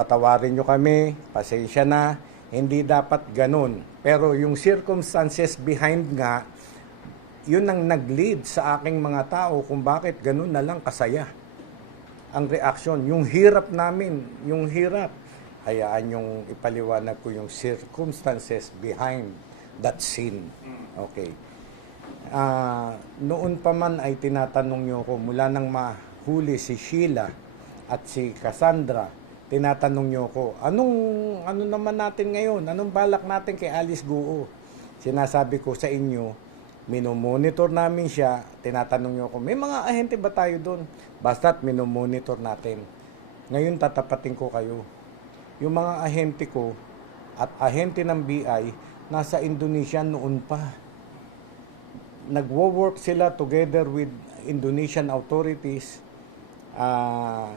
patawarin nyo kami, pasensya na, hindi dapat ganun. Pero yung circumstances behind nga, yun ang nag-lead sa aking mga tao kung bakit ganun na lang kasaya ang reaction. Yung hirap namin, yung hirap, hayaan yung ipaliwanag ko yung circumstances behind that scene. Okay. Ah, noon pa man ay tinatanong niyo ko mula nang mahuli si Sheila at si Cassandra, tinatanong niyo ko, anong ano naman natin ngayon? Anong balak natin kay Alice Guo? Sinasabi ko sa inyo, minomonitor namin siya, tinatanong niyo ko, may mga ahente ba tayo doon? Basta't minomonitor natin. Ngayon tatapatin ko kayo. Yung mga ahente ko at ahente ng BI nasa Indonesia noon pa nagwo-work sila together with Indonesian authorities ah,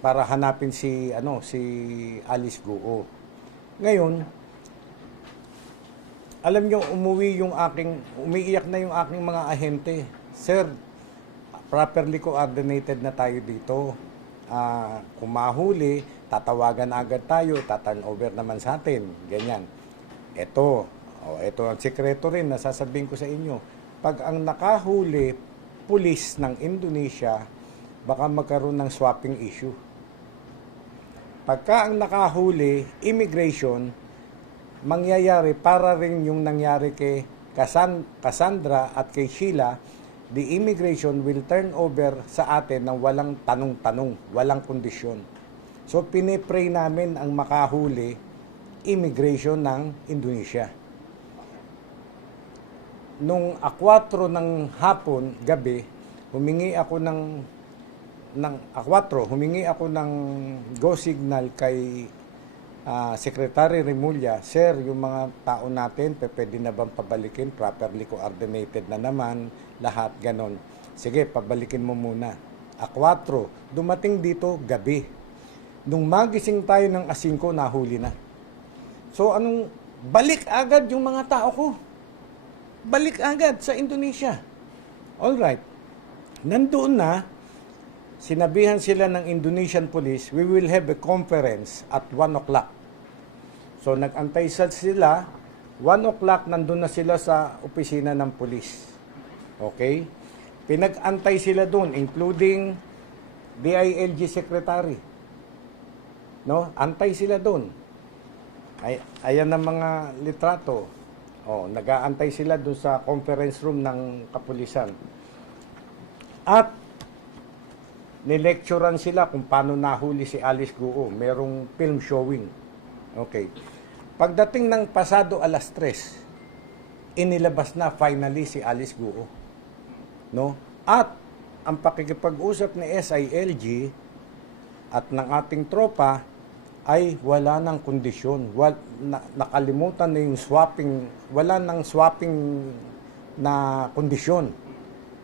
para hanapin si ano si Alice Guo. Ngayon, alam nyo, umuwi yung aking, umiiyak na yung aking mga ahente. Sir, properly coordinated na tayo dito. Ah, kung mahuli, tatawagan agad tayo, taturn over naman sa atin. Ganyan. Ito, oh, ito ang sikreto rin na sasabihin ko sa inyo. Pag ang nakahuli, pulis ng Indonesia, baka magkaroon ng swapping issue. Pagka ang nakahuli, immigration, mangyayari para rin yung nangyari kay Cassandra at kay Sheila, the immigration will turn over sa atin ng walang tanong-tanong, walang kondisyon. So pinipray namin ang makahuli immigration ng Indonesia. Nung A4 ng hapon, gabi, humingi ako ng ng A4, humingi ako ng go signal kay ah, Secretary Remulla, Sir, yung mga tao natin, pwede na bang pabalikin? Properly coordinated na naman, lahat ganon. Sige, pabalikin mo muna. A4, dumating dito gabi. Nung magising tayo ng A5, nahuli na. So anong, balik agad yung mga tao ko. Balik agad sa Indonesia. Alright. Nandoon na, sinabihan sila ng Indonesian police, we will have a conference at 1 o'clock. So nag-antay sa sila, 1 o'clock nandun na sila sa opisina ng police. Okay? Pinag-antay sila doon, including DILG secretary. No? Antay sila doon. Ay, ayan ang mga litrato. Oh, nag-aantay sila doon sa conference room ng kapulisan. At nilecturean sila kung paano nahuli si Alice Guo. Merong film showing. Okay. Pagdating ng pasado alas 3, inilabas na finally si Alice Guo. No? At ang pakikipag-usap ni SILG at ng ating tropa ay wala ng kondisyon. Wal, na, nakalimutan na yung swapping, wala nang swapping na kondisyon.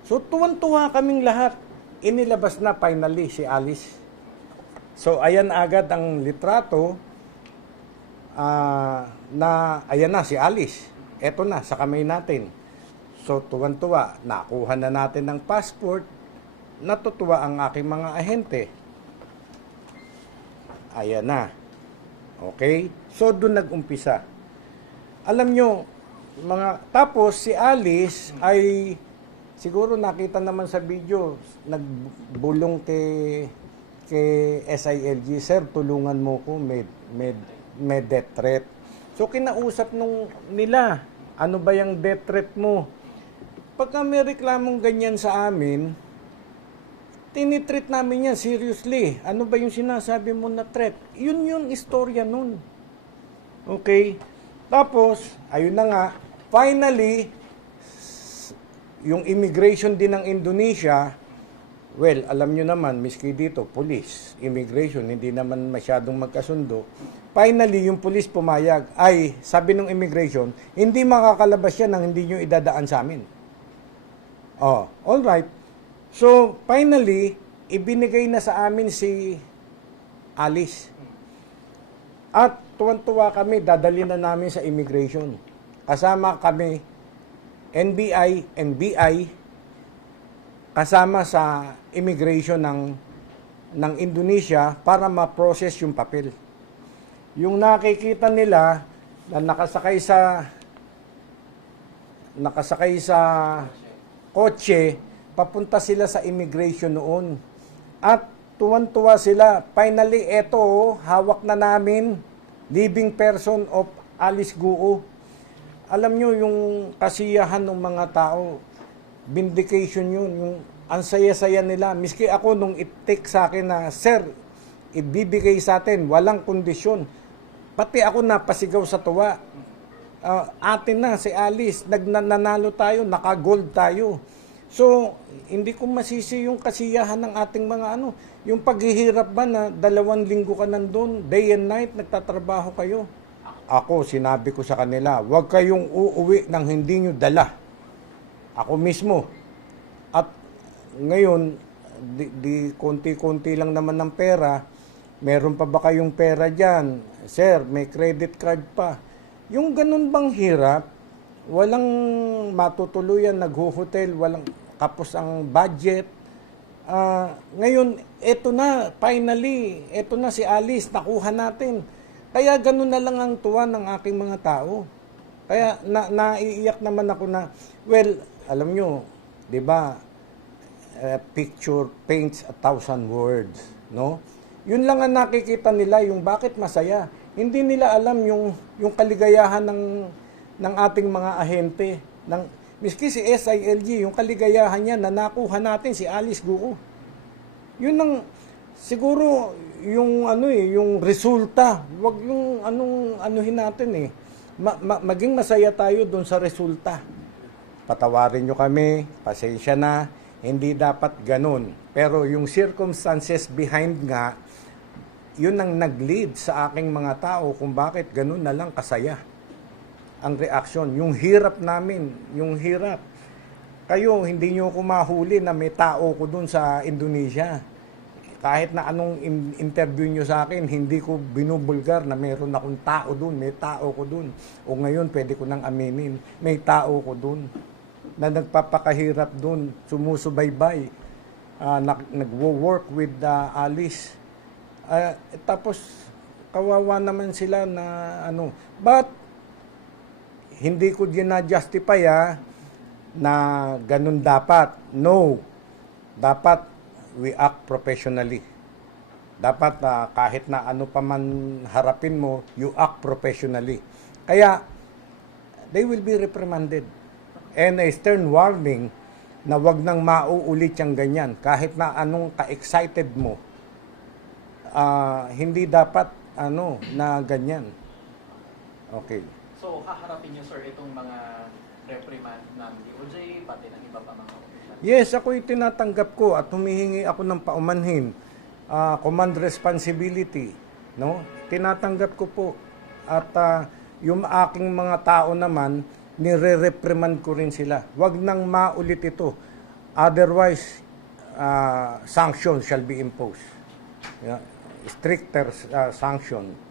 So tuwan-tuwa kaming lahat. Inilabas na finally si Alice. So ayan agad ang litrato ah, na ayan na si Alice. Eto na sa kamay natin. So tuwan-tuwa, nakuha na natin ng passport. Natutuwa ang aking mga ahente. Ayan na. Okay? So doon nag-umpisa. Alam nyo, mga tapos si Alice ay siguro nakita naman sa video nagbulong kay kay SILG, sir, tulungan mo ko med med med death threat. So kinausap nung nila, ano ba yung death threat mo? Pagka may reklamong ganyan sa amin, tinitreat namin yan seriously. Ano ba yung sinasabi mo na threat? Yun yung istorya nun. Okay? Tapos, ayun na nga, finally, yung immigration din ng Indonesia, well, alam nyo naman, miski dito, police, immigration, hindi naman masyadong magkasundo. Finally, yung police pumayag, ay, sabi ng immigration, hindi makakalabas yan nang hindi nyo idadaan sa amin. Oh, all right. So, finally, ibinigay na sa amin si Alice. At tuwan-tuwa kami, dadali na namin sa immigration. Kasama kami, NBI, NBI, kasama sa immigration ng ng Indonesia para ma-process yung papel. Yung nakikita nila na nakasakay sa nakasakay sa kotse, papunta sila sa immigration noon. At tuwan-tuwa sila. Finally, eto, oh, hawak na namin, living person of Alice Guo. Alam nyo, yung kasiyahan ng mga tao, vindication yun, yung ang saya-saya nila. Miski ako nung it-take sa akin na, Sir, ibibigay sa atin, walang kondisyon. Pati ako napasigaw sa tuwa. Ah, atin na, si Alice, nagnanalo tayo, naka-gold tayo. So, hindi ko masisi yung kasiyahan ng ating mga ano, yung paghihirap ba na dalawang linggo ka nandun, day and night, nagtatrabaho kayo. Ako, sinabi ko sa kanila, huwag kayong uuwi ng hindi nyo dala. Ako mismo. At ngayon, di, di konti-konti lang naman ng pera. Meron pa ba kayong pera dyan? Sir, may credit card pa. Yung ganun bang hirap, walang matutuluyan, nagho-hotel, walang kapos ang budget. Ah, ngayon, eto na, finally, eto na si Alice, nakuha natin. Kaya ganun na lang ang tuwa ng aking mga tao. Kaya na, naiiyak naman ako na, well, alam nyo, di ba, a picture paints a thousand words, no? Yun lang ang nakikita nila, yung bakit masaya. Hindi nila alam yung yung kaligayahan ng ng ating mga ahente ng miski si SILG, yung kaligayahan niya na nakuha natin si Alice Guo. Yun ang siguro yung ano eh, yung resulta. Wag yung anong anuhin natin eh. Ma- ma- maging masaya tayo doon sa resulta patawarin nyo kami, pasensya na, hindi dapat ganun. Pero yung circumstances behind nga, yun ang nag-lead sa aking mga tao kung bakit ganun na lang kasaya ang reaksyon. Yung hirap namin, yung hirap. Kayo, hindi nyo ako mahuli na may tao ko dun sa Indonesia. Kahit na anong in- interview nyo sa akin, hindi ko binubulgar na meron akong tao dun, may tao ko dun. O ngayon, pwede ko nang aminin, may tao ko dun na nagpapakahirap dun, sumusubaybay, nag- nagwo-work with ah, Alice. Eh, tapos, kawawa naman sila na ano. But, hindi ko ginajustify ah, na ganun dapat. No. Dapat we act professionally. Dapat ah, kahit na ano pa man harapin mo, you act professionally. Kaya, they will be reprimanded. And a stern warning na wag nang mauulit yung ganyan. Kahit na anong ka-excited mo, ah, hindi dapat ano na ganyan. Okay. So, haharapin niyo sir itong mga reprimand ng DOJ, pati ng iba pa mga opisyal. Yes, ako tinatanggap ko at humihingi ako ng paumanhin. Ah, command responsibility, no? Tinatanggap ko po. At ah, yung aking mga tao naman, nire-reprimand ko rin sila. Huwag nang maulit ito. Otherwise, ah, sanction shall be imposed. Yeah. Stricter ah, sanction